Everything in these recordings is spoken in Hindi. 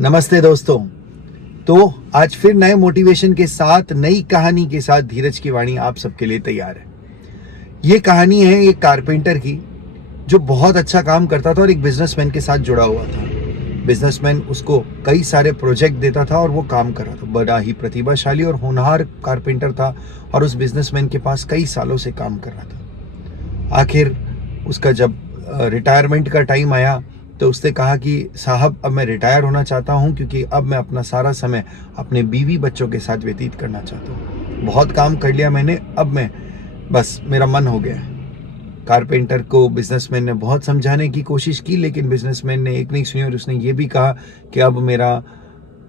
नमस्ते दोस्तों। तो आज फिर नए मोटिवेशन के साथ नई कहानी के साथ धीरज की वाणी आप सबके लिए तैयार है। ये कहानी है एक कारपेंटर की जो बहुत अच्छा काम करता था और एक बिजनेसमैन के साथ जुड़ा हुआ था। बिजनेसमैन उसको कई सारे प्रोजेक्ट देता था और वो काम कर रहा था। बड़ा ही प्रतिभाशाली और होनहार कारपेंटर था और उस बिजनेसमैन के पास कई सालों से काम कर रहा था। आखिर उसका जब रिटायरमेंट का टाइम आया तो उसने कहा कि साहब अब मैं रिटायर होना चाहता हूं, क्योंकि अब मैं अपना सारा समय अपने बीवी बच्चों के साथ व्यतीत करना चाहता हूं। बहुत काम कर लिया मैंने, अब मैं बस मेरा मन हो गया। कारपेंटर को बिजनेसमैन ने बहुत समझाने की कोशिश की, लेकिन बिजनेसमैन ने एक नहीं सुनी और उसने ये भी कहा कि अब मेरा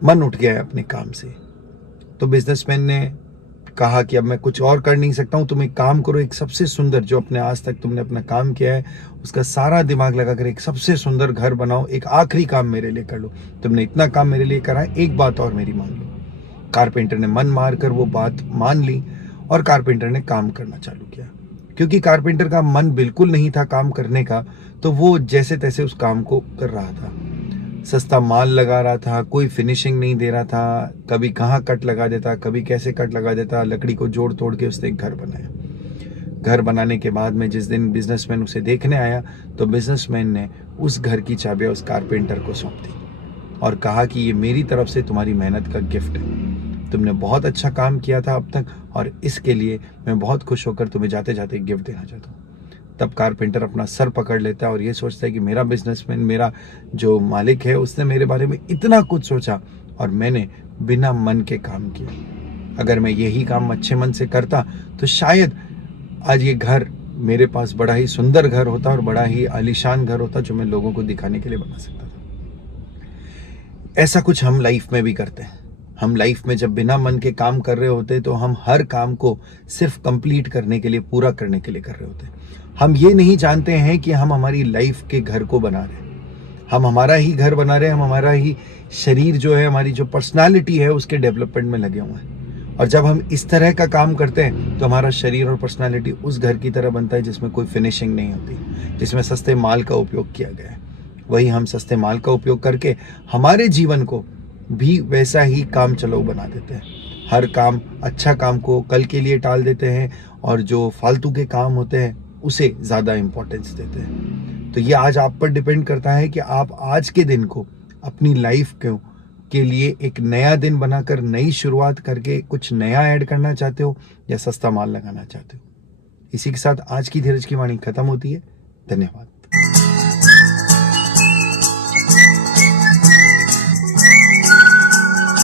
मन उठ गया है अपने काम से। तो बिजनेसमैन ने कहा कि अब मैं कुछ और कर नहीं सकता हूं, तुम एक काम करो, एक सबसे सुंदर जो अपने आज तक तुमने अपना काम किया है उसका सारा दिमाग लगाकर एक सबसे सुंदर घर बनाओ, एक आखिरी काम मेरे लिए कर लो। तुमने इतना काम मेरे लिए करा है, एक बात और मेरी मान लो। कारपेंटर ने मन मारकर वो बात मान ली और कारपेंटर ने काम करना चालू किया। क्योंकि कारपेंटर का मन बिल्कुल नहीं था काम करने का, तो वो जैसे तैसे उस काम को कर रहा था। सस्ता माल लगा रहा था, कोई फिनिशिंग नहीं दे रहा था, कभी कहाँ कट लगा देता, कभी कैसे कट लगा देता। लकड़ी को जोड़ तोड़ के उसने एक घर बनाया। घर बनाने के बाद में जिस दिन बिजनेसमैन उसे देखने आया तो बिजनेसमैन ने उस घर की चाबियां उस कारपेंटर को सौंप दी और कहा कि ये मेरी तरफ से तुम्हारी मेहनत का गिफ्ट है। तुमने बहुत अच्छा काम किया था अब तक और इसके लिए मैं बहुत खुश होकर तुम्हें जाते जाते एक गिफ्ट देना चाहता हूँ। तब कारपेंटर अपना सर पकड़ लेता है और ये सोचता है कि मेरा बिजनेसमैन, मेरा जो मालिक है, उसने मेरे बारे में इतना कुछ सोचा और मैंने बिना मन के काम किया। अगर मैं यही काम अच्छे मन से करता तो शायद आज ये घर मेरे पास बड़ा ही सुंदर घर होता और बड़ा ही आलीशान घर होता जो मैं लोगों को दिखाने के लिए बना सकता था। ऐसा कुछ हम लाइफ में भी करते हैं। हम लाइफ में जब बिना मन के काम कर रहे होते तो हम हर काम को सिर्फ कंप्लीट करने के लिए, पूरा करने के लिए कर रहे होते हैं। हम ये नहीं जानते हैं कि हम हमारी लाइफ के घर को बना रहे हैं। हम हमारा ही घर बना रहे हैं, हम हमारा ही शरीर जो है, हमारी जो पर्सनालिटी है उसके डेवलपमेंट में लगे हुए हैं। और जब हम इस तरह का काम करते हैं तो हमारा शरीर और पर्सनालिटी उस घर की तरह बनता है जिसमें कोई फिनिशिंग नहीं होती, जिसमें सस्ते माल का उपयोग किया गया है। वही हम सस्ते माल का उपयोग करके हमारे जीवन को भी वैसा ही काम चलाऊ बना देते हैं। हर काम, अच्छा काम को कल के लिए टाल देते हैं और जो फालतू के काम होते हैं उसे ज़्यादा इम्पोर्टेंस देते हैं। तो ये आज आप पर डिपेंड करता है कि आप आज के दिन को अपनी लाइफ के लिए एक नया दिन बनाकर नई शुरुआत करके कुछ नया ऐड करना चाहते हो या सस्ता माल लगाना चाहते हो। इसी के साथ आज की धीरज की वाणी खत्म होती है। धन्यवाद।